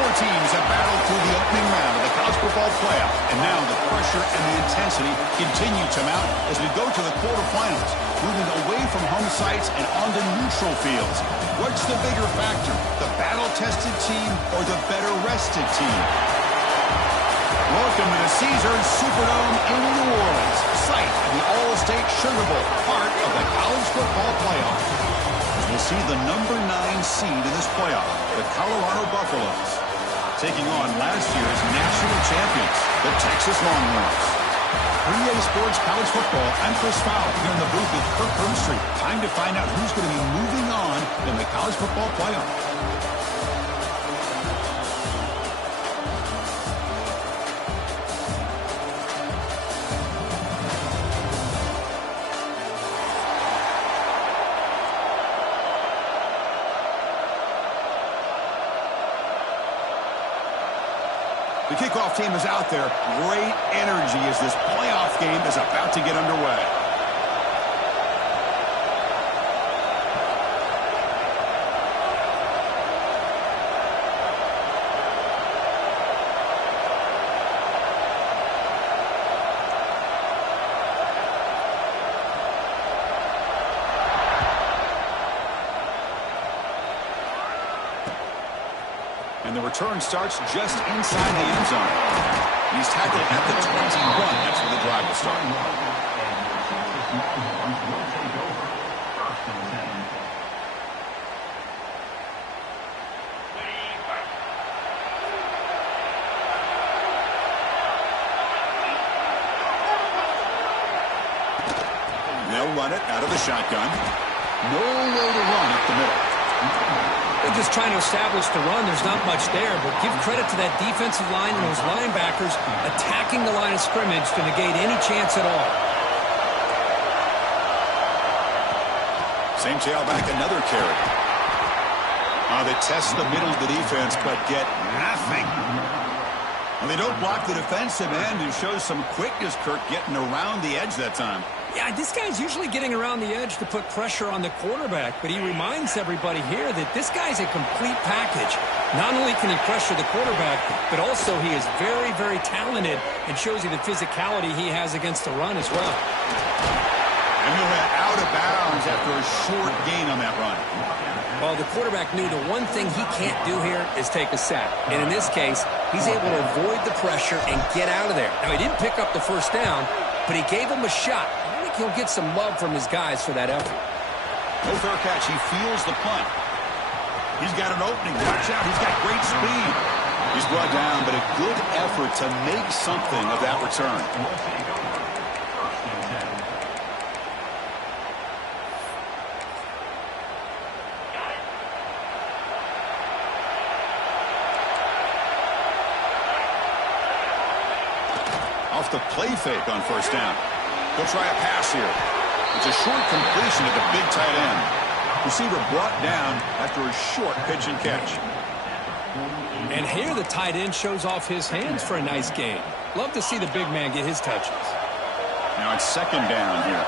Four teams have battled through the opening round of the college football playoff, and now the pressure and the intensity continue to mount as we go to the quarterfinals, moving away from home sites and onto neutral fields. What's the bigger factor, the battle-tested team or the better-rested team? Welcome to the Caesars Superdome in New Orleans, site of the All-State Sugar Bowl, part of the college football playoff. We'll see the number 9 seed in this playoff, the Colorado Buffaloes, taking on last year's national champions, the Texas Longhorns. 3A Sports College Football, I'm Chris Fowler here in the booth with Kirk Herbstreit. Time to find out who's going to be moving on in the college football playoff. The kickoff team is out there. Great energy as this playoff game is about to get underway. And the return starts just inside the end zone. He's tackled at the 21. That's where the drive will start. They'll run it out of the shotgun. No way to run up the middle. They're just trying to establish the run. There's not much there, but give credit to that defensive line and those linebackers attacking the line of scrimmage to negate any chance at all. Same tailback, another carry. They test the middle of the defense, but get nothing. Well, they don't block the defensive end and shows some quickness, Kirk, getting around the edge that time. Yeah, this guy's usually getting around the edge to put pressure on the quarterback, but he reminds everybody here that this guy's a complete package. Not only can he pressure the quarterback, but also he is very, very talented and shows you the physicality he has against the run as well. And he'll head out of bounds after a short gain on that run. Well, the quarterback knew the one thing he can't do here is take a sack. And in this case, he's able to avoid the pressure and get out of there. Now, he didn't pick up the first down, but he gave him a shot. He'll get some love from his guys for that effort. No fair catch. He feels the punt. He's got an opening. Watch out. He's got great speed. He's brought down, but a good effort to make something of that return. Off the play fake on first down. They'll try a pass here. It's a short completion to the big tight end. Receiver brought down after a short pitch and catch. And here the tight end shows off his hands for a nice gain. Love to see the big man get his touches. Now it's second down here.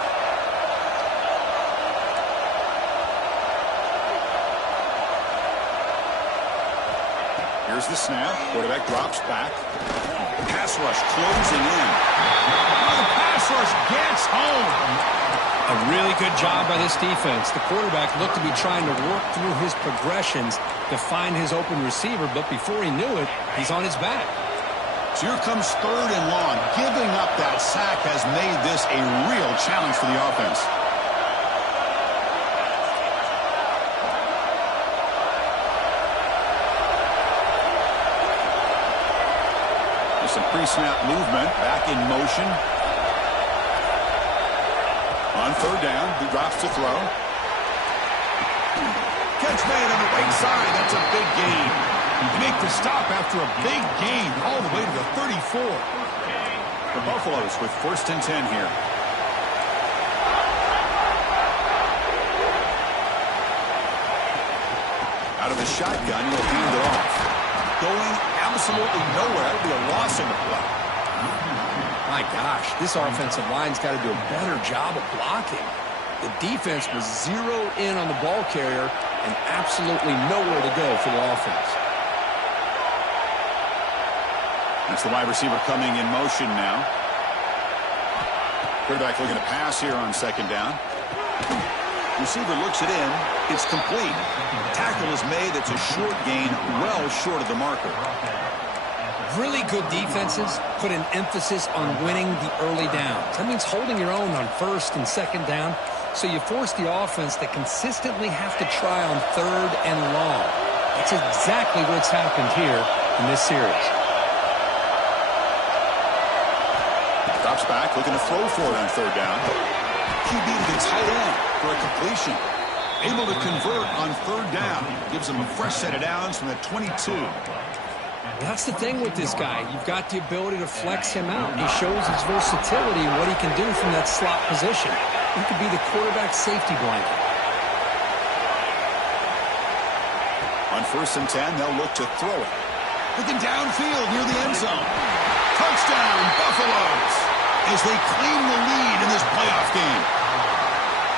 Here's the snap. Quarterback drops back. Pass rush closing in. Oh, the pass rush gets home. A really good job by this defense. The quarterback looked to be trying to work through his progressions to find his open receiver, but before he knew it, he's on his back. So here comes third and long. Giving up that sack has made this a real challenge for the offense. Some pre-snap movement, back in motion. On third down, he drops to throw. Catch made on the right side, that's a big gain. You make the stop after a big gain all the way to the 34. The Buffaloes with first and 10 here. Out of the shotgun, he'll hand it off. Going absolutely nowhere. That'll be a loss in the play. My gosh, this offensive line's got to do a better job of blocking. The defense was zeroed in on the ball carrier and absolutely nowhere to go for the offense. That's the wide receiver coming in motion now. Quarterback looking to pass here on second down. Receiver looks it in. It's complete. Tackle is made. It's a short gain, well short of the marker. Really good defenses put an emphasis on winning the early downs. That means holding your own on first and second down. So you force the offense to consistently have to try on third and long. That's exactly what's happened here in this series. Drops back, looking to throw for it on third down. QB to the tight end for a completion. Able to convert on third down. Gives him a fresh set of downs from the 22. That's the thing with this guy. You've got the ability to flex him out. He shows his versatility and what he can do from that slot position. He could be the quarterback safety blanket. On 1st and 10, they'll look to throw it. Looking downfield near the end zone. Touchdown, Buffaloes, as they claim the lead in this playoff game.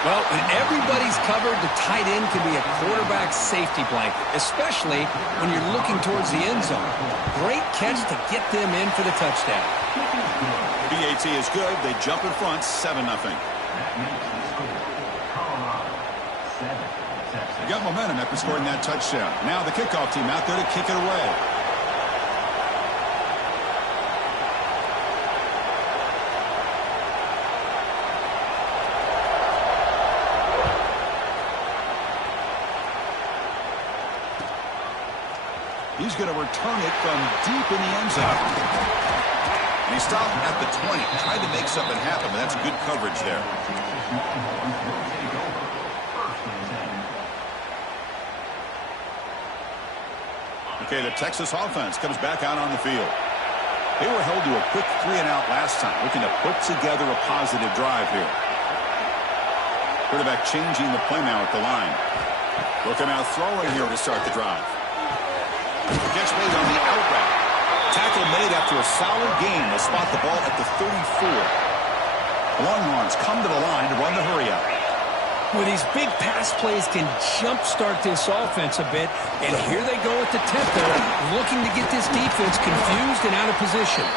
Well, when everybody's covered, the tight end can be a quarterback safety blanket, especially when you're looking towards the end zone. Great catch to get them in for the touchdown. BAT is good. They jump in front, 7-0. They got momentum after scoring that touchdown. Now the kickoff team out there to kick it away. He's going to return it from deep in the end zone. And he stopped at the 20. Tried to make something happen, but that's good coverage there. Okay, the Texas offense comes back out on the field. They were held to a quick 3-and-out last time, looking to put together a positive drive here. Quarterback changing the play now at the line. Looking out throwing here to start the drive. Catch made on the out route. Tackle made after a solid gain. They spot the ball at the 34. Longhorns come to the line to run the hurry up. Well, these big pass plays can jumpstart this offense a bit, and here they go at the tempo, looking to get this defense confused and out of position.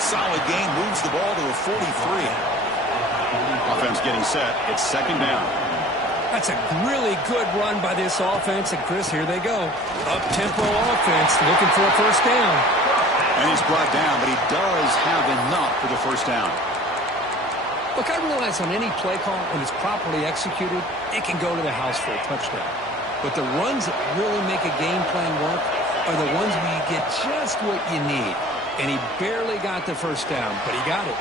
Solid gain, moves the ball to the 43. Offense getting set. It's second down. That's a really good run by this offense. And, Chris, here they go. Up-tempo offense looking for a first down. And he's brought down, but he does have enough for the first down. Look, I realize on any play call, when it's properly executed, it can go to the house for a touchdown. But the runs that really make a game plan work are the ones where you get just what you need. And he barely got the first down, but he got it.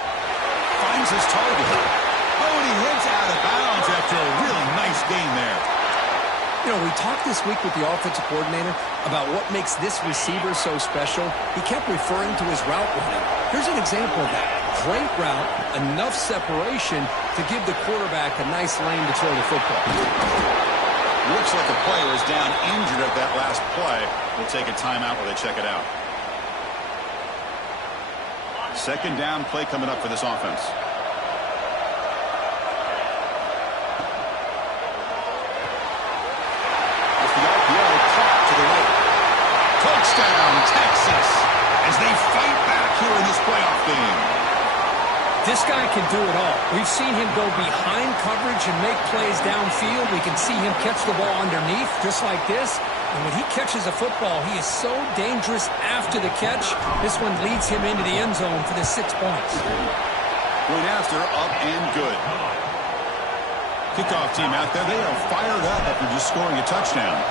Finds his target. Oh, and he hits out of bounds after a really nice gain there. You know, we talked this week with the offensive coordinator about what makes this receiver so special. He kept referring to his route running. Here's an example of that. Great route, enough separation to give the quarterback a nice lane to throw the football. Looks like the player is down injured at that last play. We'll take a timeout while they check it out. Second down play coming up for this offense. Touchdown, Texas, as they fight back here in this playoff game. This guy can do it all. We've seen him go behind coverage and make plays downfield. We can see him catch the ball underneath, just like this. And when he catches a football, he is so dangerous after the catch. This one leads him into the end zone for the 6 points. Point after, up and good. Kickoff team out there, they are fired up after just scoring a touchdown.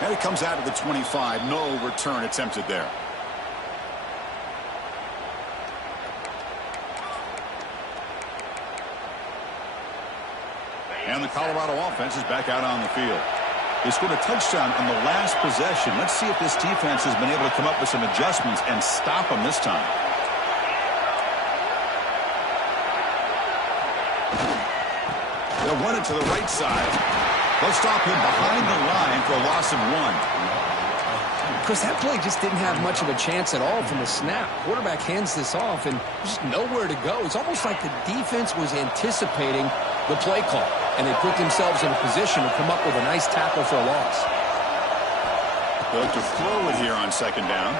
And it comes out of the 25. No return attempted there. And the Colorado offense is back out on the field. They scored a touchdown on the last possession. Let's see if this defense has been able to come up with some adjustments and stop them this time. They'll run it to the right side. They'll stop him behind the line for a loss of 1. Chris, that play just didn't have much of a chance at all from the snap. Quarterback hands this off, and there's just nowhere to go. It's almost like the defense was anticipating the play call. and they put themselves in a position to come up with a nice tackle for a loss. They'll look to throw it here on second down.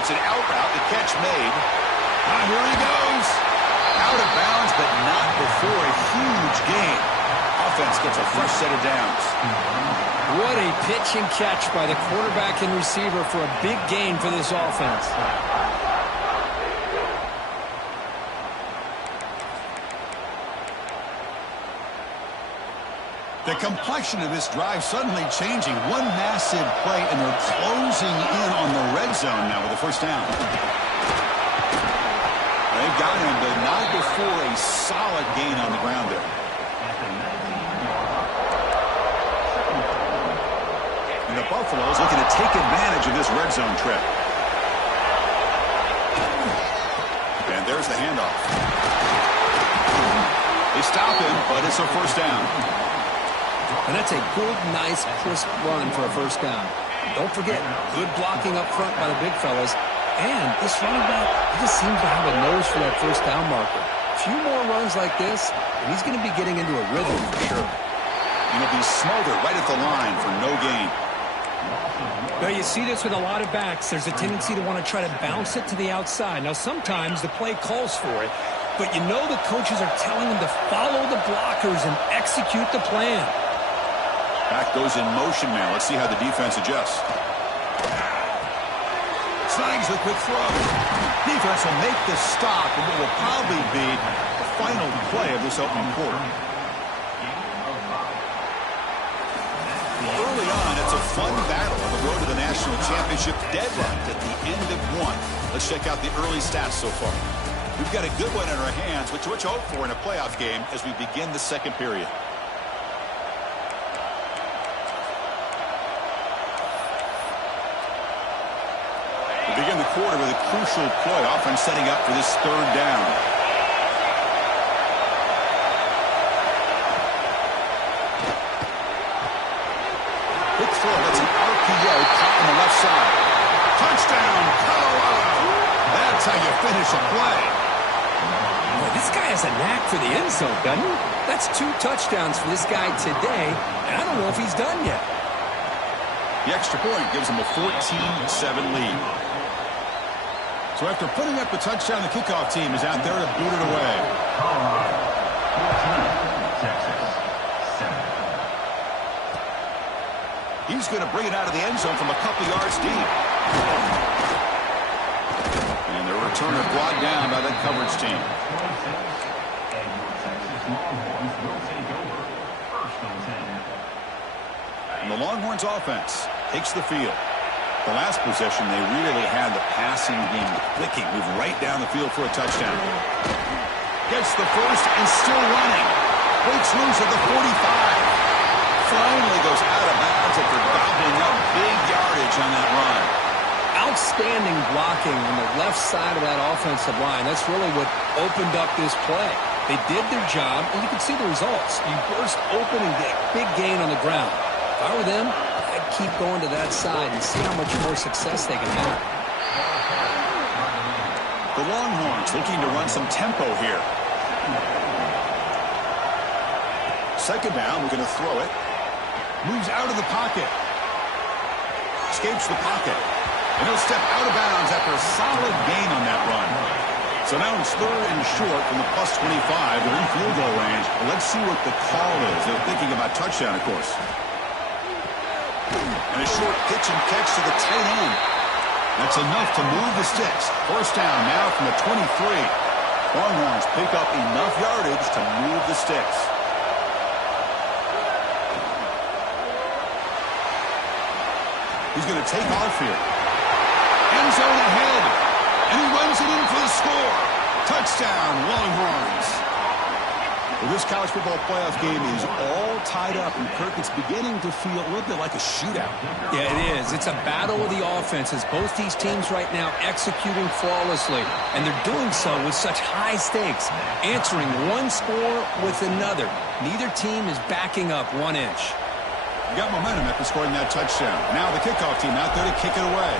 It's an out route, the catch made. Here he goes. Out of bounds, but not before a huge gain. Offense gets a fresh set of downs. What a pitch and catch by the quarterback and receiver for a big gain for this offense. The complexion of this drive suddenly changing. One massive play, and they're closing in on the red zone now with a first down. They got him, but not before a solid gain on the ground there. And the Buffaloes looking to take advantage of this red zone trip. And there's the handoff. They stop him, but it's a first down. And that's a good, nice, crisp run for a first down. Don't forget, good blocking up front by the big fellas. And this running back, he just seems to have a nose for that first down marker. A few more runs like this, and he's going to be getting into a rhythm for sure. And he'll be smothered right at the line for no gain. Now, you see this with a lot of backs. There's a tendency to want to try to bounce it to the outside. Now, sometimes the play calls for it, but you know the coaches are telling them to follow the blockers and execute the plan. Back goes in motion now. Let's see how the defense adjusts. Snags the quick throw. Defense will make the stop, and it will probably be the final play of this opening quarter. Early on, it's a fun battle on the road to the national championship, deadlocked at the end of one. Let's check out the early stats so far. We've got a good one in our hands, which we hope for in a playoff game as we begin the second period. We begin the quarter with a crucial play, offense setting up for this third down. Quick throw, that's an RPO caught on the left side. Touchdown, Colorado. That's how you finish a play. Boy, this guy has a knack for the end zone, doesn't he? That's 2 touchdowns for this guy today, and I don't know if he's done yet. The extra point gives him a 14-7 lead. So after putting up the touchdown, the kickoff team is out there to boot it away. He's going to bring it out of the end zone from a couple yards deep. And the returner brought down by that coverage team. And the Longhorns offense takes the field. The last possession, they really had the passing game clicking, move right down the field for a touchdown. Gets the first and still running. Breaks loose at the 45. Finally goes out of bounds after gobbling up big yardage on that run. Outstanding blocking on the left side of that offensive line. That's really what opened up this play. They did their job, and you can see the results. You burst open and get a big gain on the ground. If I were them, I'd keep going to that side and see how much more success they can have. The Longhorns looking to run some tempo here. Second down, we're going to throw it. Moves out of the pocket. Escapes the pocket. And he'll step out of bounds after a solid gain on that run. So now it's third and short from the +25. They're in field goal range. Well, let's see what the call is. They're thinking about touchdown, of course. And a short pitch and catch to the tight end. That's enough to move the sticks. First down now from the 23. Longhorns pick up enough yardage to move the sticks. He's going to take off here. End zone ahead. And he runs it in for the score. Touchdown, Longhorns. Well, this college football playoff game is all tied up, and Kirk, it's beginning to feel a little bit like a shootout. Yeah, it is. It's a battle of the offenses. Both these teams right now executing flawlessly, and they're doing so with such high stakes, answering one score with another. Neither team is backing up 1 inch. Got momentum after scoring that touchdown. Now the kickoff team out there to kick it away.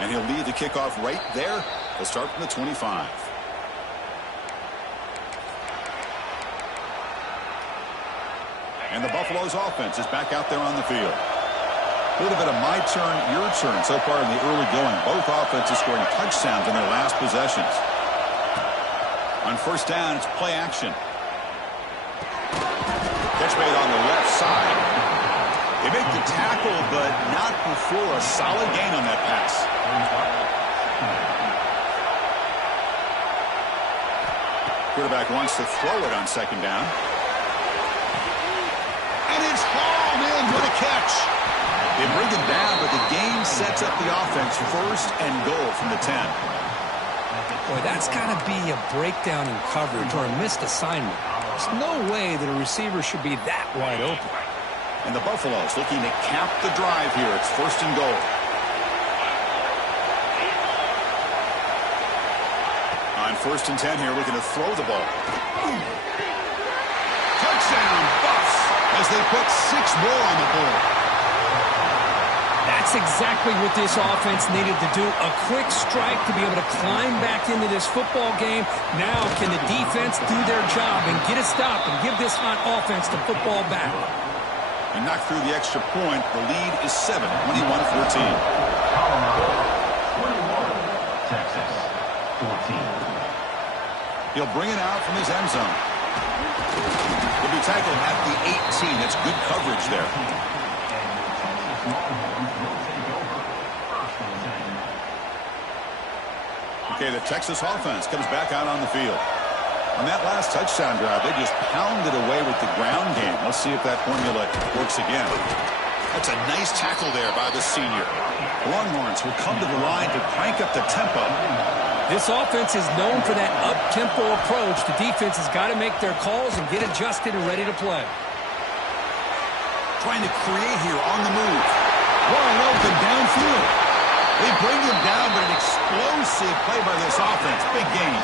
And he'll lead the kickoff right there. He'll start from the 25. And the Buffalo's offense is back out there on the field. A little bit of my turn, your turn so far in the early going. Both offenses scoring touchdowns in their last possessions. On first down, it's play action. Catch made on the left side. They make the tackle, but not before a solid gain on that pass. Quarterback wants to throw it on second down. And it's hauled in. What a catch. They bring him down, but the game sets up the offense first and goal from the 10. Boy, that's got to be a breakdown in coverage or a missed assignment. There's no way that a receiver should be that wide open. And the Buffaloes looking to cap the drive here. It's first and goal. On first and 10 here, looking to throw the ball. Touchdown, Buffs, as they put 6 more on the board. That's exactly what this offense needed to do. A quick strike to be able to climb back into this football game. Now can the defense do their job and get a stop and give this hot offense the football back? And knocked through the extra point. The lead is 7, 21-14. Texas, 14. He'll bring it out from his end zone. He'll be tackled at the 18. That's good coverage there. Okay, the Texas offense comes back out on the field. On that last touchdown drive, they just pounded away with the ground game. Let's see if that formula works again. That's a nice tackle there by the senior. Longhorns will come to the line to crank up the tempo. This offense is known for that up-tempo approach. The defense has got to make their calls and get adjusted and ready to play. Trying to create here on the move. Wide open downfield. They bring him down, but an explosive play by this offense. Big game.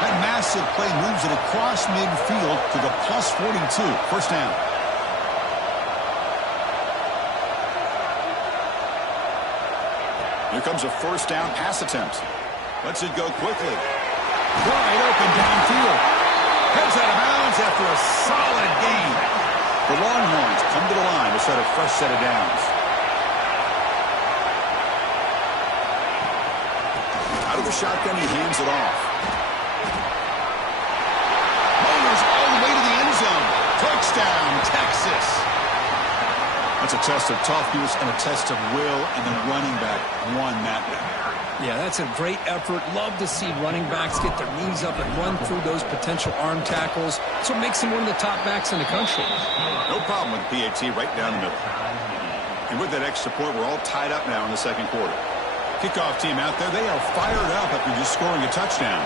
That massive play moves it across midfield to the +42. First down. Here comes a first down pass attempt. Lets it go quickly. Wide open downfield. Heads out of bounds after a solid gain. The Longhorns come to the line to set a fresh set of downs. Out of the shotgun, he hands it off. Motors all the way to the end zone. Touchdown, Texas. That's a test of toughness and a test of will, and the running back won that one. Yeah, that's a great effort. Love to see running backs get their knees up and run through those potential arm tackles. That's what makes him one of the top backs in the country. No problem with PAT right down the middle. And with that extra point, we're all tied up now in the second quarter. Kickoff team out there, they are fired up after just scoring a touchdown.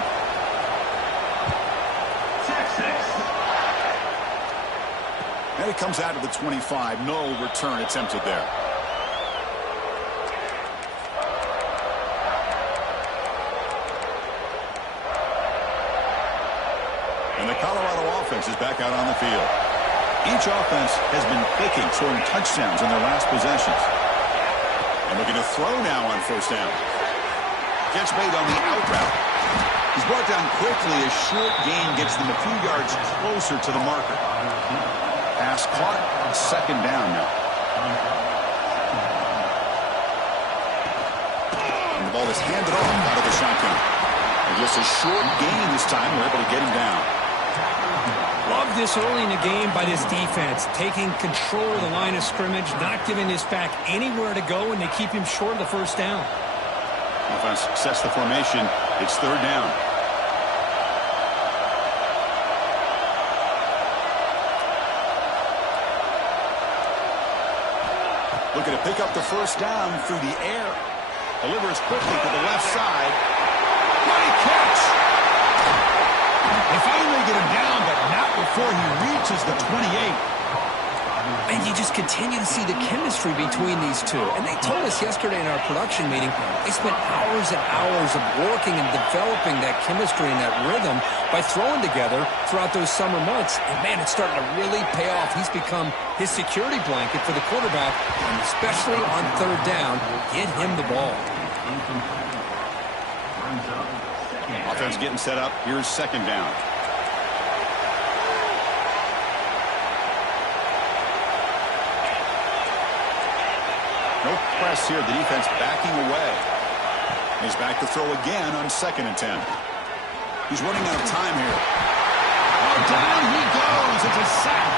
And it comes out to the 25. No return attempted there. And the Colorado offense is back out on the field. Each offense has been picking, scoring touchdowns in their last possessions. And looking to throw now on first down. Catch made on the out route. He's brought down quickly. A short gain gets them a few yards closer to the marker. Pass caught. Second down now. And the ball is handed off out of the shotgun. And just a short gain this time. We're able to get him down. Love this early in the game by this defense, taking control of the line of scrimmage, not giving this back anywhere to go, and they keep him short of the first down. Offense sets the formation. It's third down. Looking to pick up the first down through the air. Delivers quickly to the left side. Great catch! They finally get him down, but not before he reaches the 28. And you just continue to see the chemistry between these two. And they told us yesterday in our production meeting, they spent hours and hours of working and developing that chemistry and that rhythm by throwing together throughout those summer months. And, man, it's starting to really pay off. He's become his security blanket for the quarterback, and especially on third down, get him the ball. Offense getting set up. Here's second down. No press here. The defense backing away. He's back to throw again on 2nd and 10. He's running out of time here. Oh, down he goes. It's a sack.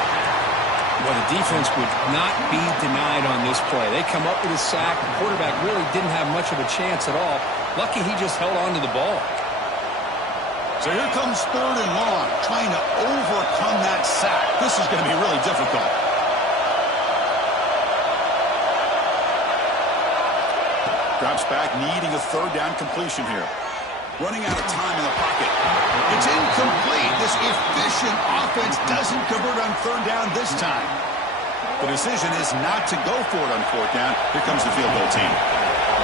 Well, the defense would not be denied on this play. They come up with a sack. The quarterback really didn't have much of a chance at all. Lucky he just held on to the ball. So here comes 3rd and long, trying to overcome that sack. This is going to be really difficult. Drops back, needing a 3rd down completion here. Running out of time in the pocket. It's incomplete. This efficient offense doesn't convert on 3rd down this time. The decision is not to go for it on 4th down. Here comes the field goal team.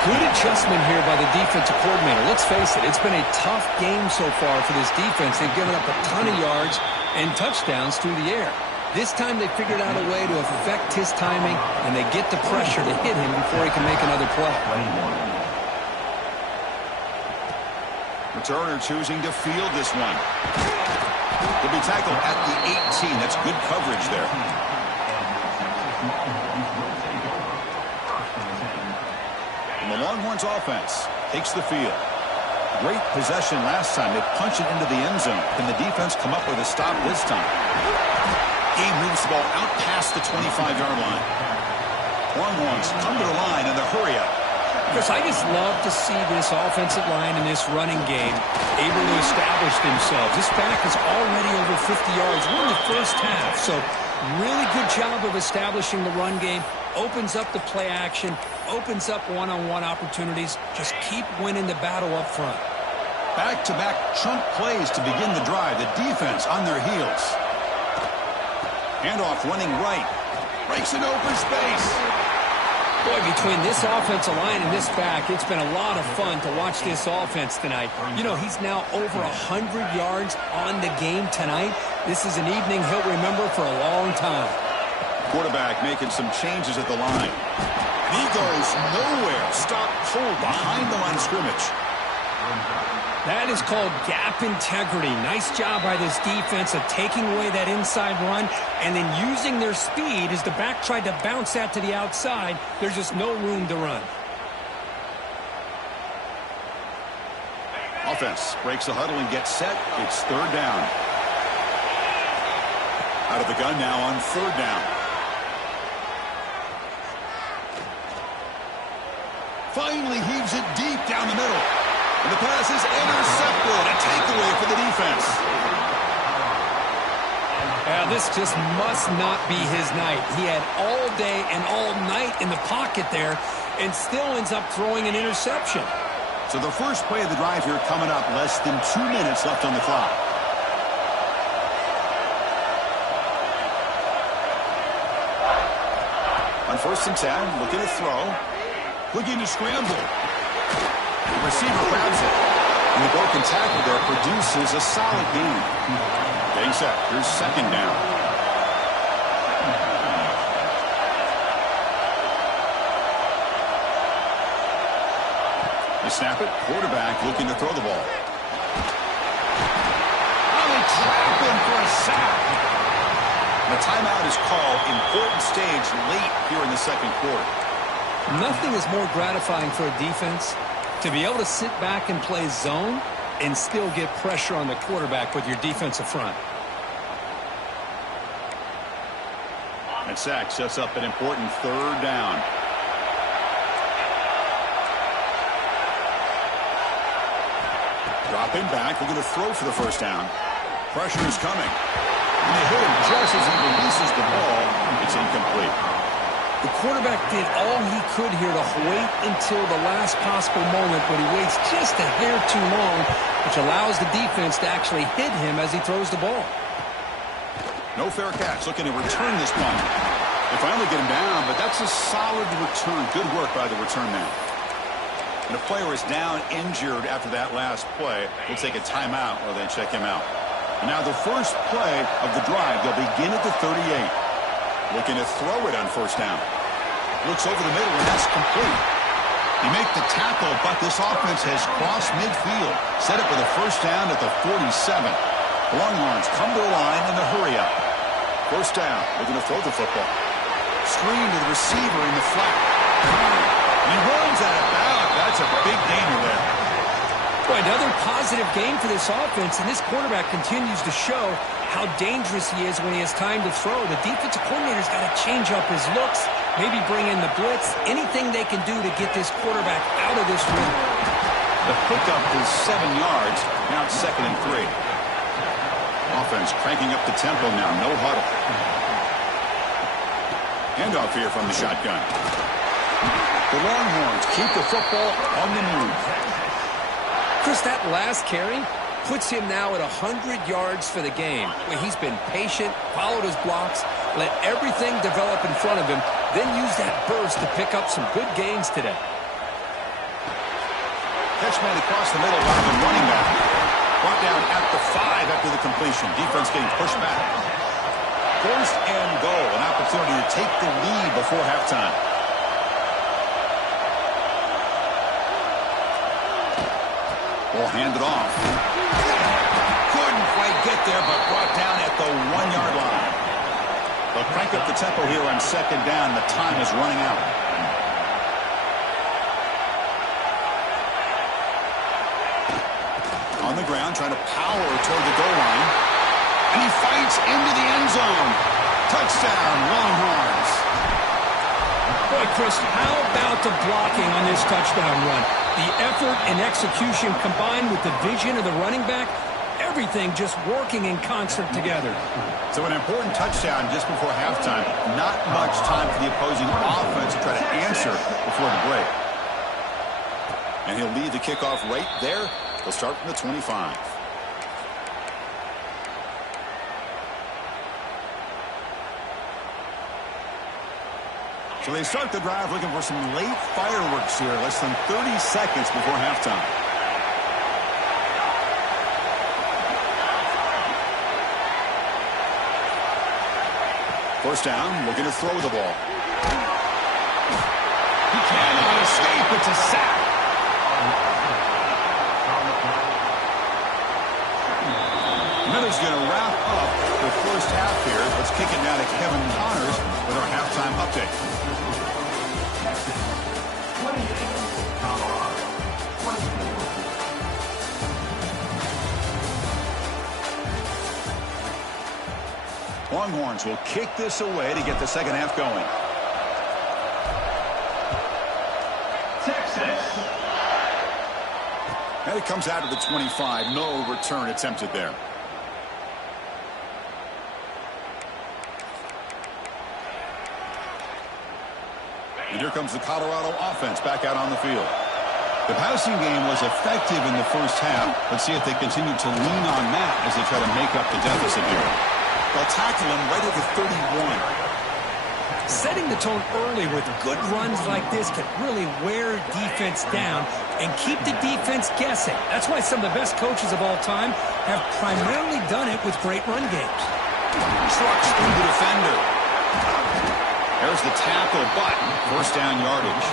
Good adjustment here by the defensive coordinator. Let's face it, it's been a tough game so far for this defense. They've given up a ton of yards and touchdowns through the air. This time they figured out a way to affect his timing, and they get the pressure to hit him before he can make another play. Returner choosing to field this one. He'll be tackled at the 18. That's good coverage there. And the Longhorns offense takes the field. Great possession last time. They punch it into the end zone. Can the defense come up with a stop this time? Game moves the ball out past the 25-yard line. Longhorns come to the line in the hurry up. Chris, I just love to see this offensive line in this running game able to establish themselves. This back is already over 50 yards. We're in the first half, so really good job of establishing the run game. Opens up the play action, opens up one-on-one opportunities. Just keep winning the battle up front. Back-to-back chunk plays to begin the drive. The defense on their heels. Handoff running right. Breaks an open space. Boy, between this offensive line and this back, it's been a lot of fun to watch this offense tonight. You know, he's now over 100 yards on the game tonight. This is an evening he'll remember for a long time. Quarterback making some changes at the line. And he goes nowhere. Stop pulled behind the line of scrimmage. That is called gap integrity. Nice job by this defense of taking away that inside run and then using their speed as the back tried to bounce that to the outside. There's just no room to run. Offense breaks the huddle and gets set. It's 3rd down. Out of the gun now on 3rd down. Finally heaves it deep down the middle. And the pass is intercepted. A takeaway for the defense. This just must not be his night. He had all day and all night in the pocket there and still ends up throwing an interception. So the first play of the drive here coming up. Less than 2 minutes left on the clock. On 1st and 10, looking to throw. Looking to scramble. The receiver grabs it. And the broken tackle there produces a solid gain. Getting set. Here's 2nd down. They snap it. Quarterback looking to throw the ball. Oh, they trap him for a sack. The timeout is called. Important stage late here in the 2nd quarter. Nothing is more gratifying for a defense to be able to sit back and play zone and still get pressure on the quarterback with your defensive front. And sack sets up an important 3rd down. Dropping back, looking to throw for the 1st down. Pressure is coming. And they hit him just as he releases the ball. It's incomplete. The quarterback did all he could here to wait until the last possible moment, but he waits just a hair too long, which allows the defense to actually hit him as he throws the ball. No fair catch. Looking to return this punt. They finally get him down, but that's a solid return. Good work by the return man. And the player is down injured after that last play. We'll take a timeout while they check him out. And now the first play of the drive. They'll begin at the 38. Looking to throw it on 1st down. Looks over the middle, and that's complete. They make the tackle, but this offense has crossed midfield. Set up with a 1st down at the 47. The Longhorns come to the line in the hurry up. 1st down. Looking to throw the football. Screen to the receiver in the flat. He runs out of bounds. That's a big gainer there. Boy, another positive game for this offense, and this quarterback continues to show how dangerous he is when he has time to throw. The defensive coordinator's got to change up his looks, maybe bring in the blitz, anything they can do to get this quarterback out of this rhythm. The pickup is 7 yards. Now it's 2nd and 3. Offense cranking up the tempo now. No huddle. Handoff here from the shotgun. The Longhorns keep the football on the move. Chris, that last carry puts him now at 100 yards for the game. Well, he's been patient, followed his blocks, let everything develop in front of him, then use that burst to pick up some good gains today. Catch man across the middle by the running back. Brought down at the 5 after the completion. Defense getting pushed back. 1st and goal. An opportunity to take the lead before halftime. Ball handed off. Couldn't quite get there, but brought down at the 1-yard line. They'll crank up the tempo here on 2nd down. The time is running out. On the ground, trying to power toward the goal line. And he fights into the end zone. Touchdown, Longhorns. Boy, Chris, how about the blocking on this touchdown run? The effort and execution combined with the vision of the running back, everything just working in concert together. So an important touchdown just before halftime. Not much time for the opposing offense to try to answer before the break. And he'll lead the kickoff right there. They'll start from the 25. So they start the drive looking for some late fireworks here. Less than 30 seconds before halftime. First down, looking to throw the ball. He cannot escape. It's a sack. Miller's going to wrap up the first half here. Let's kick it now to Kevin Connors with our halftime update. Longhorns will kick this away to get the second half going. Texas. And it comes out of the 25. No return attempted there. And here comes the Colorado offense back out on the field. The passing game was effective in the first half. Let's see if they continue to lean on that as they try to make up the deficit here. They'll tackle him right at the 31. Setting the tone early with good runs like this can really wear defense down and keep the defense guessing. That's why some of the best coaches of all time have primarily done it with great run games. Trucks through the defender. There's the tackle, but first down yardage.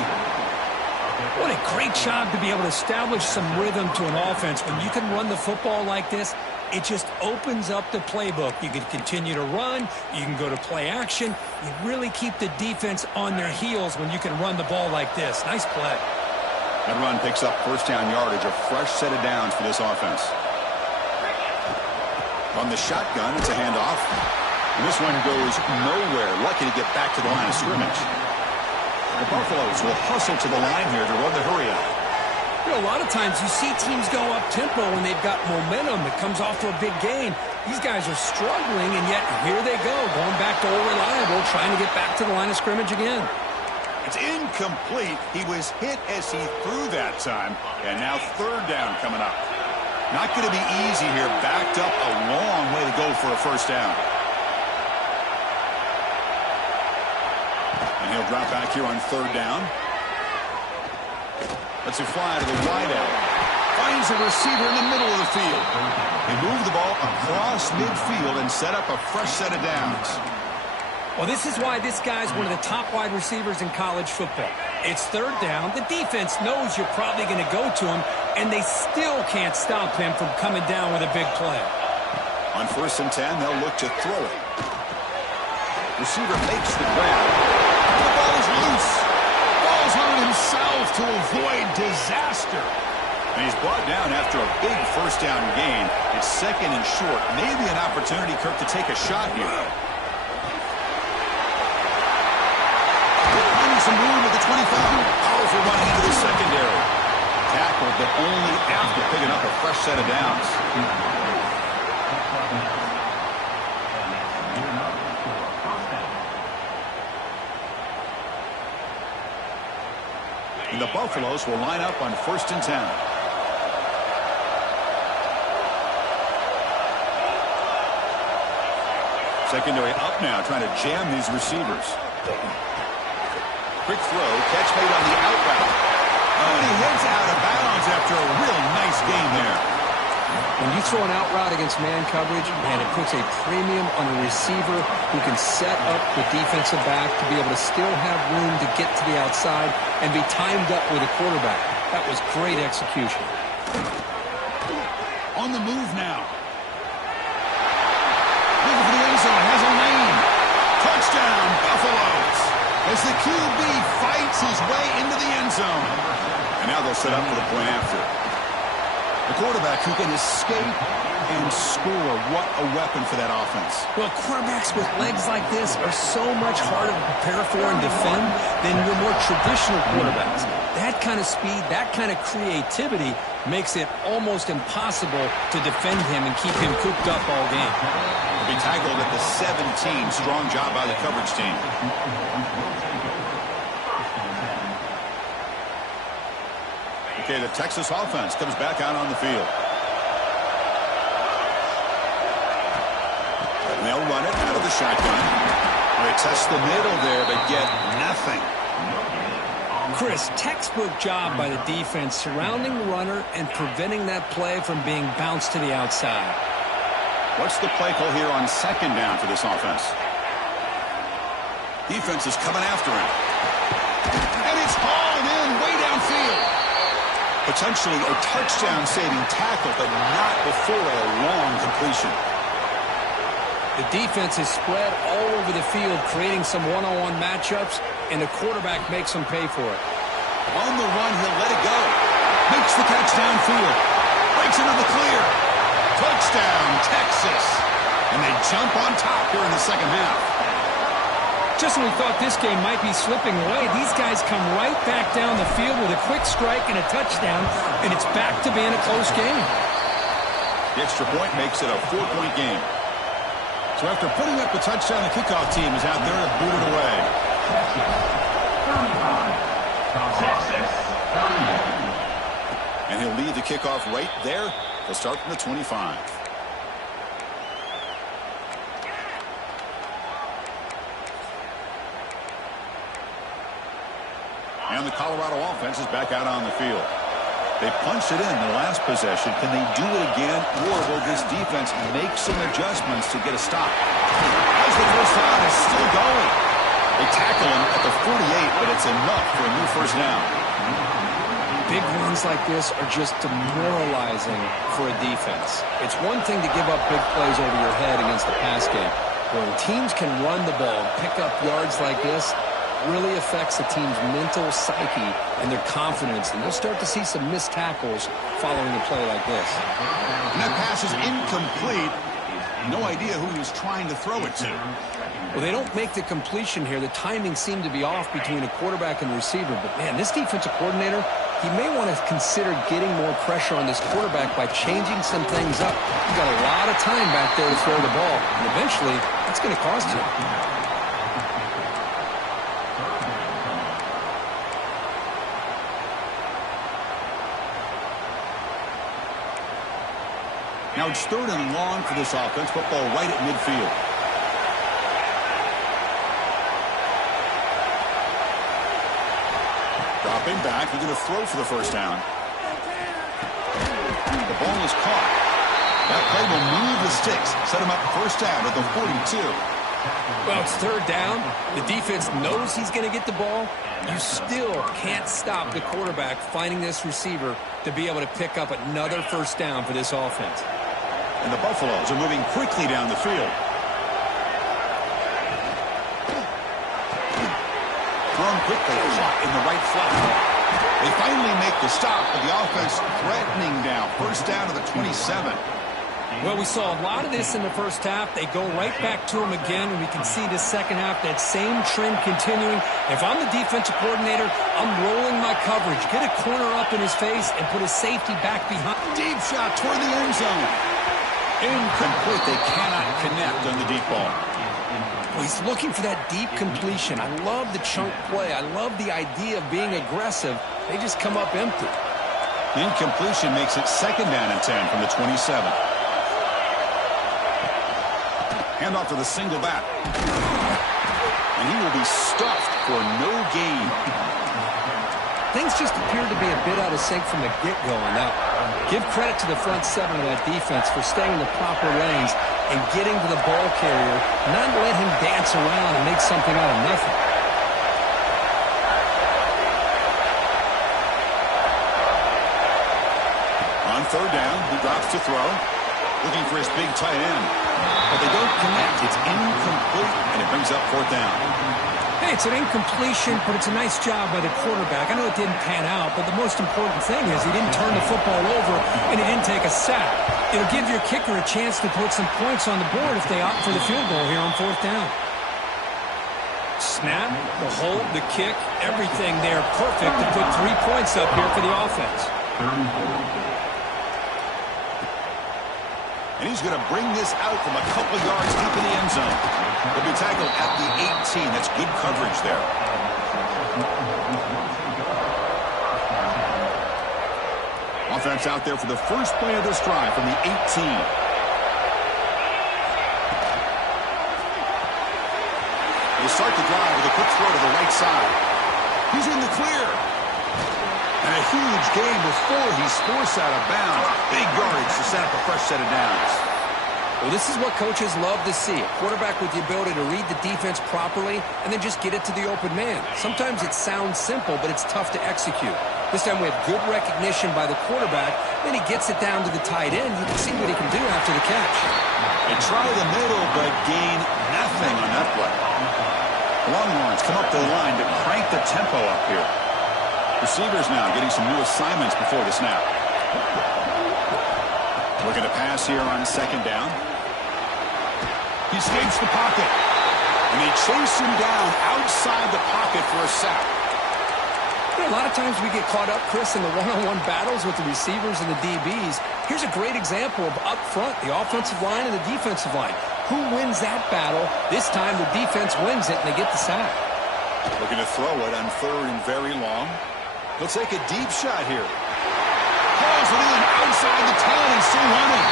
What a great job to be able to establish some rhythm to an offense. When you can run the football like this, it just opens up the playbook. You can continue to run. You can go to play action. You really keep the defense on their heels when you can run the ball like this. Nice play. That run picks up first down yardage, a fresh set of downs for this offense. On the shotgun, it's a handoff. And this one goes nowhere. Lucky to get back to the line of scrimmage. The Buffaloes will hustle to the line here to run the hurry-up. You know, a lot of times you see teams go up-tempo when they've got momentum that comes off to a big gain. These guys are struggling, and yet here they go, going back to old reliable, trying to get back to the line of scrimmage again. It's incomplete. He was hit as he threw that time, and now third down coming up. Not going to be easy here. Backed up a long way to go for a first down. And he'll drop back here on third down. Let's fly to the wideout. Finds a receiver in the middle of the field. They move the ball across midfield and set up a fresh set of downs. Well, this is why this guy's one of the top wide receivers in college football. It's third down. The defense knows you're probably going to go to him, and they still can't stop him from coming down with a big play. On 1st and 10, they'll look to throw it. Receiver makes the grab. The ball is loose. Ball himself to avoid disaster. And he's brought down after a big first down gain. It's second and short. Maybe an opportunity, Kirk, to take a shot here. Finding some room at the 25. Powerful running into the secondary. Tackled, but only after picking up a fresh set of downs. And the Buffaloes will line up on 1st and 10. Secondary up now, trying to jam these receivers. Quick throw, catch made on the out route. Oh, and he heads out of bounds after a real nice gain there. When you throw an out route against man coverage, man, it puts a premium on a receiver who can set up the defensive back to be able to still have room to get to the outside and be timed up with a quarterback. That was great execution. On the move now. Looking for the end zone, has a lane. Touchdown, Buffaloes. As the QB fights his way into the end zone. And now they'll set up for the point after. The quarterback who can escape and score. What a weapon for that offense. Well, quarterbacks with legs like this are so much harder to prepare for and defend than your more traditional quarterbacks. That kind of speed, that kind of creativity makes it almost impossible to defend him and keep him cooped up all game. He'll be tackled at the 17. Strong job by the coverage team. Okay, the Texas offense comes back out on the field. And they'll run it out of the shotgun. They test the middle there, but get nothing. Chris, textbook job by the defense surrounding the runner and preventing that play from being bounced to the outside. What's the play call here on 2nd down for this offense? Defense is coming after him. And it's hauled in way downfield. Potentially a touchdown-saving tackle, but not before a long completion. The defense is spread all over the field, creating some one-on-one matchups, and the quarterback makes them pay for it. On the run, he'll let it go. Makes the catch downfield. Breaks into the clear. Touchdown, Texas. And they jump on top here in the second half. Just when we thought this game might be slipping away, these guys come right back down the field with a quick strike and a touchdown, and it's back to being a close game. The extra point makes it a 4-point game. So after putting up the touchdown, the kickoff team is out there to boot it away. And he'll lead the kickoff right there. He'll start from the 25. And the Colorado offense is back out on the field. They punched it in the last possession. Can they do it again, or will this defense make some adjustments to get a stop? As the first down is still going. They tackle him at the 48, but it's enough for a new first down. Big runs like this are just demoralizing for a defense. It's one thing to give up big plays over your head against the pass game. When teams can run the ball, pick up yards like this, really affects the team's mental psyche and their confidence, and you'll start to see some missed tackles following a play like this. And that pass is incomplete. No idea who he was trying to throw it to. Well, they don't make the completion here. The timing seemed to be off between a quarterback and receiver, but man, this defensive coordinator, he may want to consider getting more pressure on this quarterback by changing some things up. You've got a lot of time back there to throw the ball, and eventually it's going to cost you. Now it's 3rd and long for this offense. Football right at midfield. Dropping back. He's going to throw for the first down. The ball is caught. That play will move the sticks. Set him up first down at the 42. Well, it's 3rd down. The defense knows he's going to get the ball. You still can't stop the quarterback finding this receiver to be able to pick up another first down for this offense. And the Buffaloes are moving quickly down the field. Thrown quickly, caught in the right flat. They finally make the stop, but the offense threatening now. First down to the 27. Well, we saw a lot of this in the first half. They go right back to him again, and we can see the second half, that same trend continuing. If I'm the defensive coordinator, I'm rolling my coverage. Get a corner up in his face and put his safety back behind. Deep shot toward the end zone. Incomplete. They cannot connect on the deep ball. Well, he's looking for that deep completion. I love the chunk play. I love the idea of being aggressive. They just come up empty. Incompletion makes it second down and 10 from the 27. Handoff to the single back. And he will be stuffed for no gain. Things just appeared to be a bit out of sync from the get-go on that. Give credit to the front seven of that defense for staying in the proper lanes and getting to the ball carrier, not let him dance around and make something out of nothing. On third down, he drops to throw, looking for his big tight end. But they don't connect. It's incomplete, and it brings up fourth down. Hey, it's an incompletion, but it's a nice job by the quarterback. I know it didn't pan out, but the most important thing is he didn't turn the football over and he didn't take a sack. It'll give your kicker a chance to put some points on the board if they opt for the field goal here on fourth down. Snap, the hold, the kick, everything there perfect to put 3 points up here for the offense. And he's going to bring this out from a couple yards deep in the end zone. He'll be tackled at the 18. That's good coverage there. Offense out there for the first play of this drive from the 18. They start the drive with a quick throw to the right side. He's in the clear. And a huge gain before he's forced out of bounds. Big yardage to set up a fresh set of downs. Well, this is what coaches love to see. A quarterback with the ability to read the defense properly and then just get it to the open man. Sometimes it sounds simple, but it's tough to execute. This time we have good recognition by the quarterback. Then he gets it down to the tight end. You can see what he can do after the catch. They try the middle, but gain nothing on that play. Longhorns come up to the line to crank the tempo up here. Receivers now getting some new assignments before the snap. Looking to pass here on second down. He escapes the pocket. And they chase him down outside the pocket for a sack. You know, a lot of times we get caught up, Chris, in the one-on-one battles with the receivers and the DBs. Here's a great example of up front, the offensive line and the defensive line. Who wins that battle? This time the defense wins it, and they get the sack. Looking to throw it on third and very long. He'll take a deep shot here. Pulls it in outside the 10 and still running.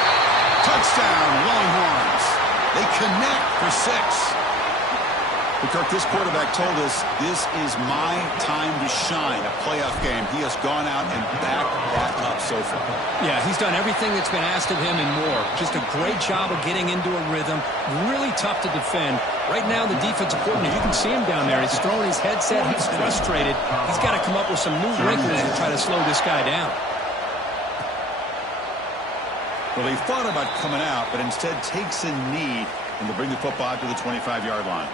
Touchdown, Longhorns. They connect for 6. But Kirk, this quarterback told us this is my time to shine, a playoff game. He has gone out and backed that up so far. Yeah, he's done everything that's been asked of him and more. Just a great job of getting into a rhythm. Really tough to defend. Right now, the defensive coordinator, you can see him down there. He's throwing his headset. He's frustrated. He's got to come up with some new wrinkles to try to slow this guy down. Well, they thought about coming out, but instead takes a knee and to bring the football out to the 25-yard line.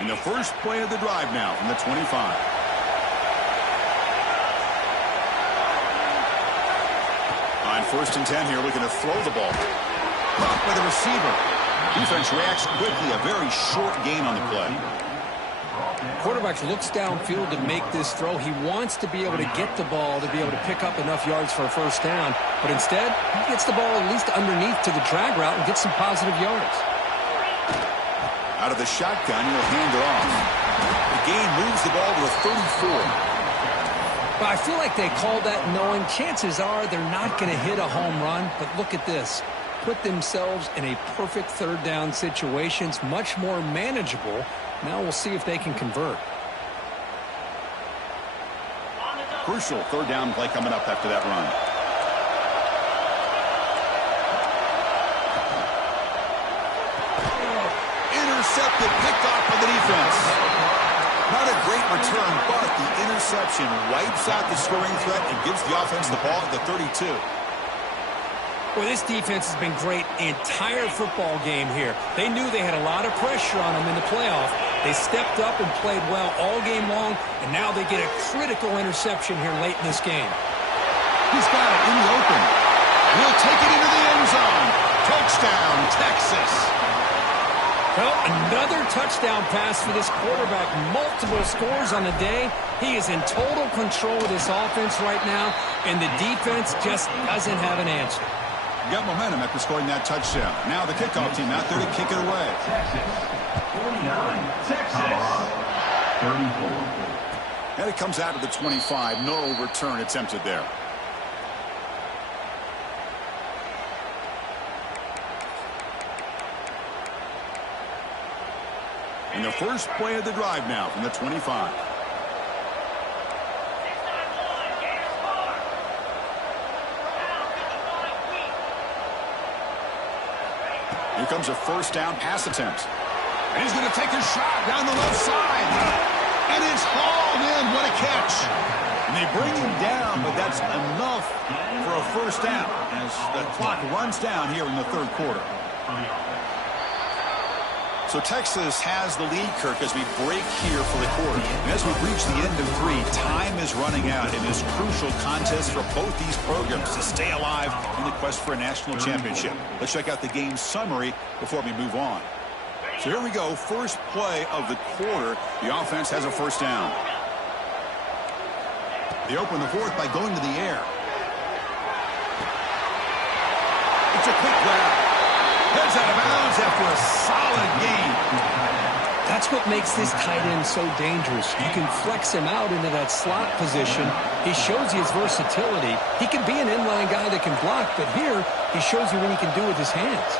In the first play of the drive now from the 25. On first and 10 here, looking to throw the ball. Caught by the receiver. Defense reacts quickly. A very short gain on the play. Quarterback looks downfield to make this throw. He wants to be able to get the ball to be able to pick up enough yards for a first down. But instead, he gets the ball at least underneath to the drag route and gets some positive yards. Out of the shotgun, he'll hand it off. The gain moves the ball to a 34. But I feel like they called that knowing chances are they're not going to hit a home run. But look at this. Put themselves in a perfect third down situation. It's much more manageable. Now we'll see if they can convert. Crucial third down play coming up after that run. Intercepted, picked off by the defense. Not a great return, but the interception wipes out the scoring threat and gives the offense the ball at the 32. Well, this defense has been great the entire football game here. They knew they had a lot of pressure on them in the playoff, They stepped up and played well all game long, and now they get a critical interception here late in this game. He's got it in the open. He'll take it into the end zone. Touchdown, Texas. Well, another touchdown pass for this quarterback. Multiple scores on the day. He is in total control of this offense right now, and the defense just doesn't have an answer. Got momentum after scoring that touchdown. Now the kickoff team out there to kick it away. Texas 49. Texas 34. And it comes out to the 25. No return attempted there. And the first play of the drive now from the 25. Here comes a first down pass attempt. And he's going to take a shot down the left side. And it's hauled in. What a catch. And they bring him down, but that's enough for a first down as the clock runs down here in the third quarter. So Texas has the lead, Kirk, as we break here for the quarter. And as we reach the end of 3, time is running out in this crucial contest for both these programs to stay alive in the quest for a national championship. Let's check out the game summary before we move on. So here we go. First play of the quarter. The offense has a first down. They open the fourth by going to the air. It's a quick grab. Heads out of bounds after a solid game. That's what makes this tight end so dangerous. You can flex him out into that slot position. He shows you his versatility. He can be an inline guy that can block, but here he shows you what he can do with his hands.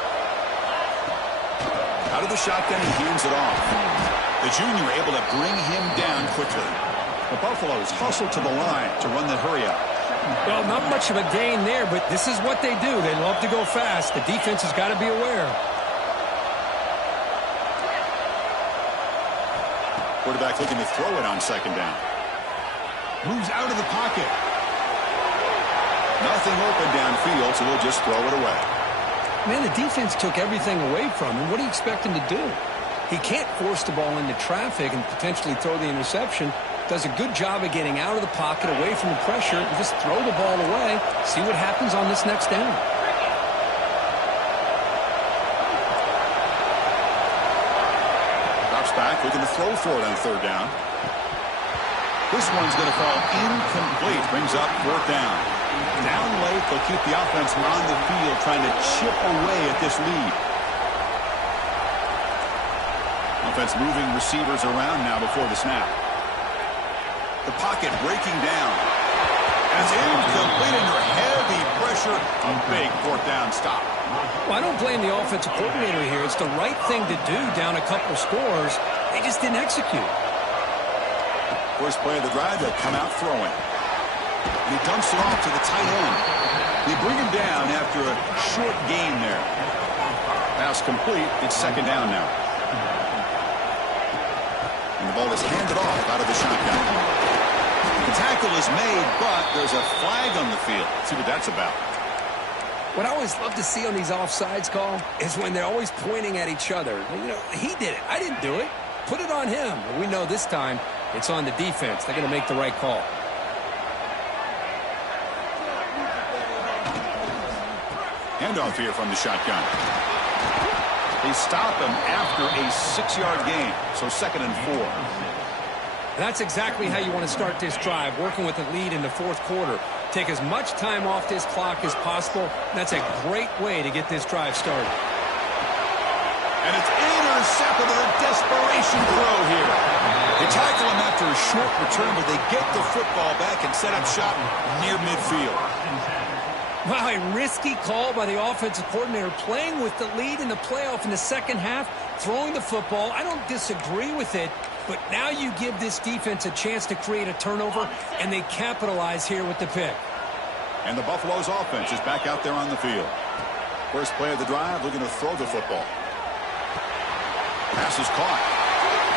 Out of the shotgun, he hands it off. The junior able to bring him down quickly. The Buffaloes hustle to the line to run the hurry up. Well, not much of a gain there, but this is what they do. They love to go fast. The defense has got to be aware. Quarterback looking to throw it on second down. Moves out of the pocket. Nothing open downfield, so they'll just throw it away. Man, the defense took everything away from him. What do you expect him to do? He can't force the ball into traffic and potentially throw the interception. Does a good job of getting out of the pocket, away from the pressure, and just throw the ball away. See what happens on this next down. Drops back, looking to throw for it on third down. This one's going to fall incomplete. Brings up fourth down. Down late, they'll keep the offense on the field, trying to chip away at this lead. Offense moving receivers around now before the snap. The pocket breaking down. And it's incomplete under heavy pressure. A big fourth down stop. Well, I don't blame the offensive coordinator here. It's the right thing to do down a couple scores. They just didn't execute. First play of the drive, they come out throwing. And he dumps it off to the tight end. They bring him down after a short gain there. Pass complete. It's second down now. And the ball is handed off out of the shotgun. The tackle is made, but there's a flag on the field. Let's see what that's about. What I always love to see on these offsides call is when they're always pointing at each other. You know, he did it. I didn't do it. Put it on him. But we know this time it's on the defense. They're going to make the right call. Handoff here from the shotgun. They stop him after a 6-yard gain. So 2nd and 4. That's exactly how you want to start this drive, working with the lead in the fourth quarter. Take as much time off this clock as possible. That's a great way to get this drive started. And it's intercepted with a desperation throw here. They tackle him after a short return, but they get the football back and set up shop near midfield. Wow, a risky call by the offensive coordinator, playing with the lead in the playoff in the second half, throwing the football. I don't disagree with it, but now you give this defense a chance to create a turnover, and they capitalize here with the pick. And the Buffaloes offense is back out there on the field. First play of the drive, looking to throw the football. Pass is caught.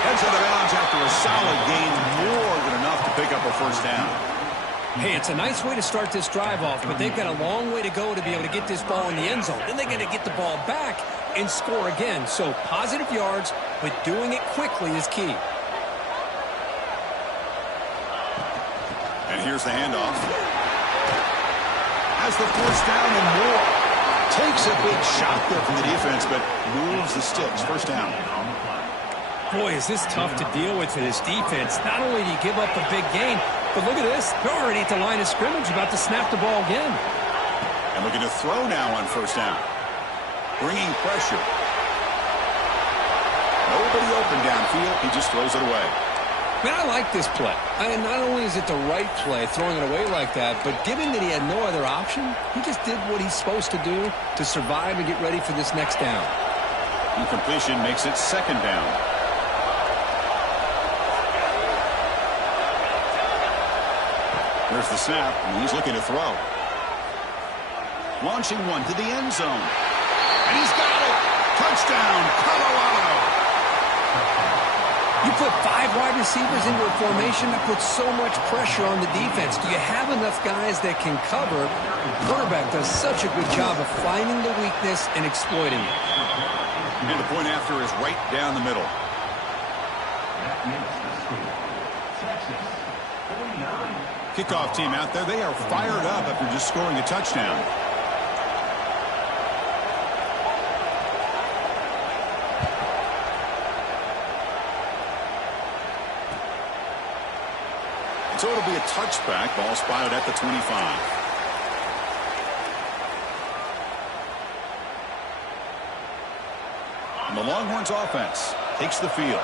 Heads out of bounds after a solid gain, more than enough to pick up a first down. Hey, it's a nice way to start this drive off, but they've got a long way to go to be able to get this ball in the end zone. Then they got to get the ball back and score again. So positive yards, but doing it quickly is key. And here's the handoff. Has the force down and more. Takes a big shot there from the defense, but moves the sticks. First down. Boy, is this tough to deal with for this defense. Not only do you give up a big gain, but look at this. They're already at the line of scrimmage, about to snap the ball again. And looking to throw now on first down. Bringing pressure. Nobody open downfield. He just throws it away. Man, I like this play. Not only is it the right play, throwing it away like that, but given that he had no other option, he just did what he's supposed to do to survive and get ready for this next down. Incompletion makes it second down. There's the snap, and he's looking to throw. Launching one to the end zone. And he's got it! Touchdown, Colorado! You put 5 wide receivers into a formation that puts so much pressure on the defense. Do you have enough guys that can cover? The quarterback does such a good job of finding the weakness and exploiting it. And the point after is right down the middle. Kickoff team out there. They are fired up after just scoring a touchdown. So it'll be a touchback. Ball spotted at the 25. And the Longhorns offense takes the field.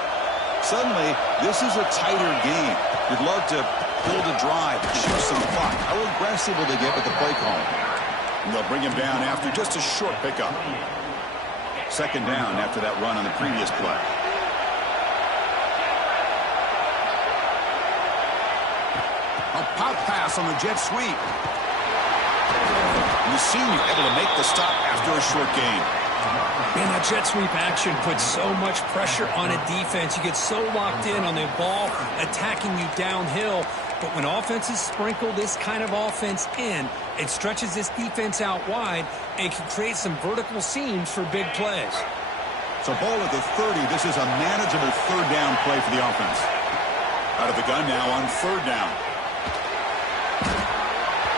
Suddenly, this is a tighter game. You'd love to build a drive, shoot some clock. How aggressive will they get with the play call? And they'll bring him down after just a short pickup. Second down after that run on the previous play. A pop pass on the jet sweep. And the senior able to make the stop after a short gain. Man, that jet sweep action puts so much pressure on a defense. You get so locked in on the ball attacking you downhill. But when offenses sprinkle this kind of offense in, it stretches this defense out wide and can create some vertical seams for big plays. So ball at the 30. This is a manageable third down play for the offense. Out of the gun now on third down.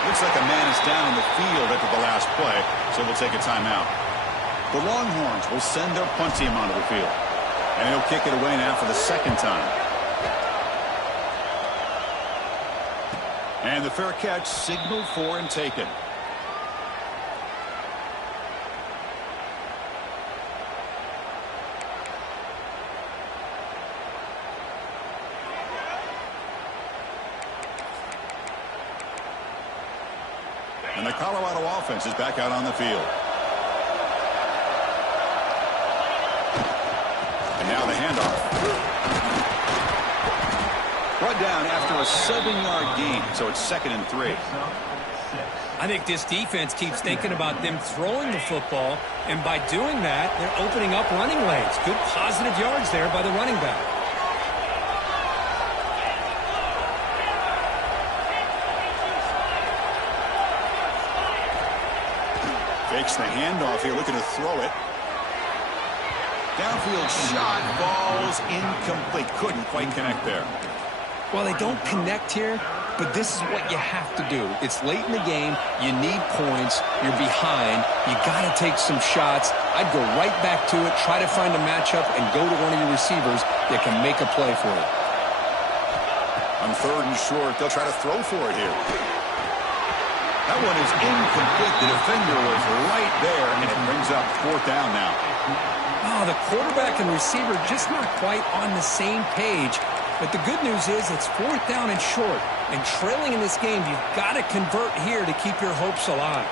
Looks like a man is down on the field after the last play, so we'll take a timeout. The Longhorns will send their punt team onto the field. And he'll kick it away now for the second time. And the fair catch signaled for and taken. And the Colorado offense is back out on the field. And now the handoff. Brought down after a 7-yard gain, so it's 2nd and 3. I think this defense keeps thinking about them throwing the football, and by doing that, they're opening up running lanes. Good positive yards there by the running back. Fakes the handoff here, looking to throw it. Downfield shot, falls incomplete. Couldn't quite connect there. Well, they don't connect here, but this is what you have to do. It's late in the game. You need points. You're behind. You got to take some shots. I'd go right back to it, try to find a matchup, and go to one of your receivers that can make a play for you. On third and short, they'll try to throw for it here. That one is incomplete. The defender was right there, and it brings up fourth down now. Oh, the quarterback and receiver just not quite on the same page. But the good news is it's fourth down and short. And trailing in this game, you've got to convert here to keep your hopes alive.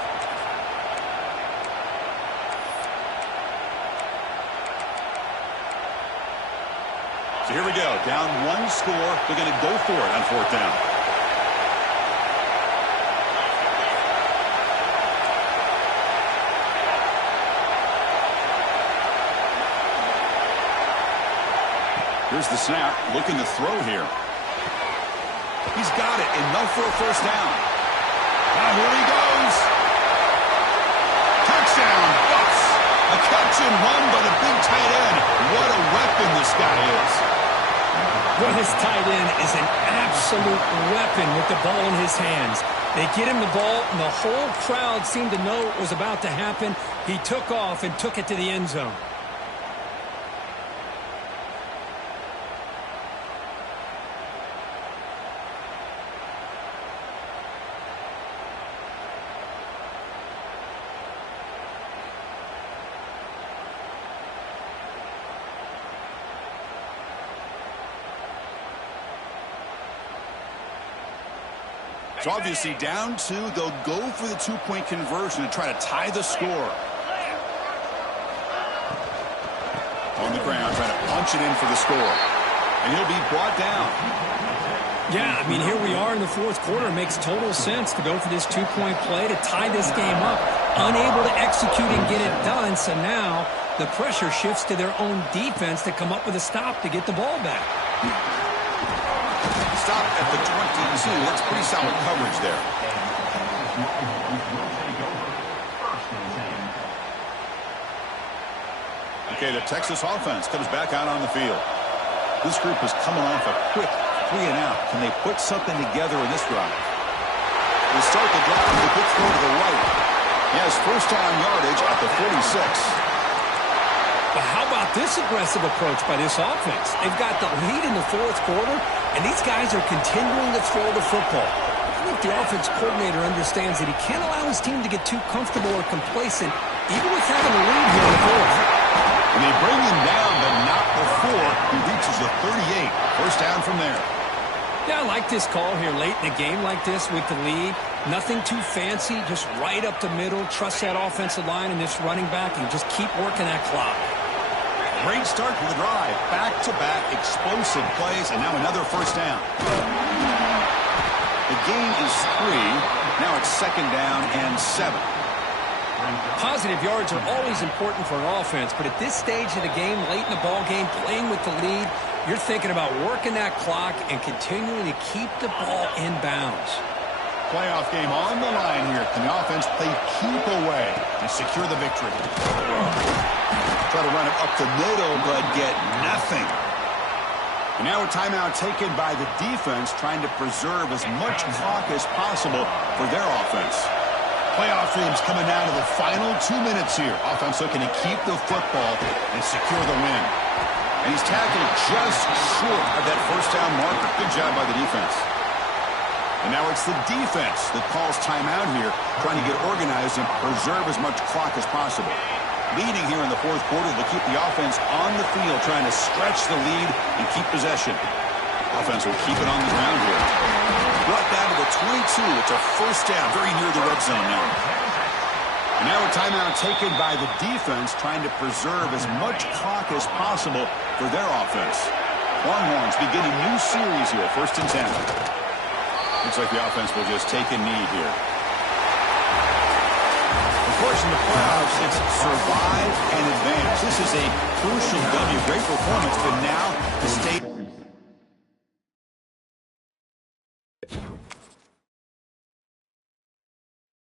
So here we go. Down one score. They're going to go for it on fourth down. Here's the snap, looking to throw here. He's got it, enough for a first down. Now here he goes. Touchdown, Bucks. A catch and run by the big tight end. What a weapon this guy is. Well, his tight end is an absolute weapon with the ball in his hands. They get him the ball, and the whole crowd seemed to know what was about to happen. He took off and took it to the end zone. So obviously down two, they'll go for the two-point conversion to try to tie the score. On the ground, trying to punch it in for the score. And he'll be brought down. Yeah, I mean, here we are in the fourth quarter. It makes total sense to go for this two-point play to tie this game up. Unable to execute and get it done, so now the pressure shifts to their own defense to come up with a stop to get the ball back. Stop at the 22. That's pretty solid coverage there. Okay, the Texas offense comes back out on the field. This group is coming off a quick 3-and-out. Can they put something together in this drive? They start the drive with a good throw to the right. He has first down yardage at the 46. But how about this aggressive approach by this offense? They've got the lead in the fourth quarter, and these guys are continuing to throw the football. I think the offense coordinator understands that he can't allow his team to get too comfortable or complacent, even with having a lead here in the fourth. And they bring him down, but not before he reaches the 38. First down from there. Yeah, I like this call here late in a game like this with the lead. Nothing too fancy, just right up the middle. Trust that offensive line and this running back and just keep working that clock. Great start to the drive. Back-to-back explosive plays, and now another first down. The gain is 3. Now it's second down and 7. Positive yards are always important for an offense, but at this stage of the game, late in the ball game, playing with the lead, you're thinking about working that clock and continuing to keep the ball in bounds. Playoff game on the line here. Can the offense play keep away and secure the victory? Try to run it up the middle, but get nothing. And now a timeout taken by the defense, trying to preserve as much clock as possible for their offense. Playoff dreams coming down to the final 2 minutes here. Offense looking to keep the football and secure the win. And he's tackled just short of that first down marker. Good job by the defense. And now it's the defense that calls timeout here, trying to get organized and preserve as much clock as possible. Leading here in the fourth quarter to keep the offense on the field, trying to stretch the lead and keep possession. Offense will keep it on the ground here. Brought down to the 22. It's a first down, very near the red zone now. And now a timeout taken by the defense, trying to preserve as much clock as possible for their offense. Longhorns beginning new series here, 1st and 10. Looks like the offense will just take a knee here. Of course, in the playoffs, it's survive and advance. This is a crucial W. Great performance, but now the state...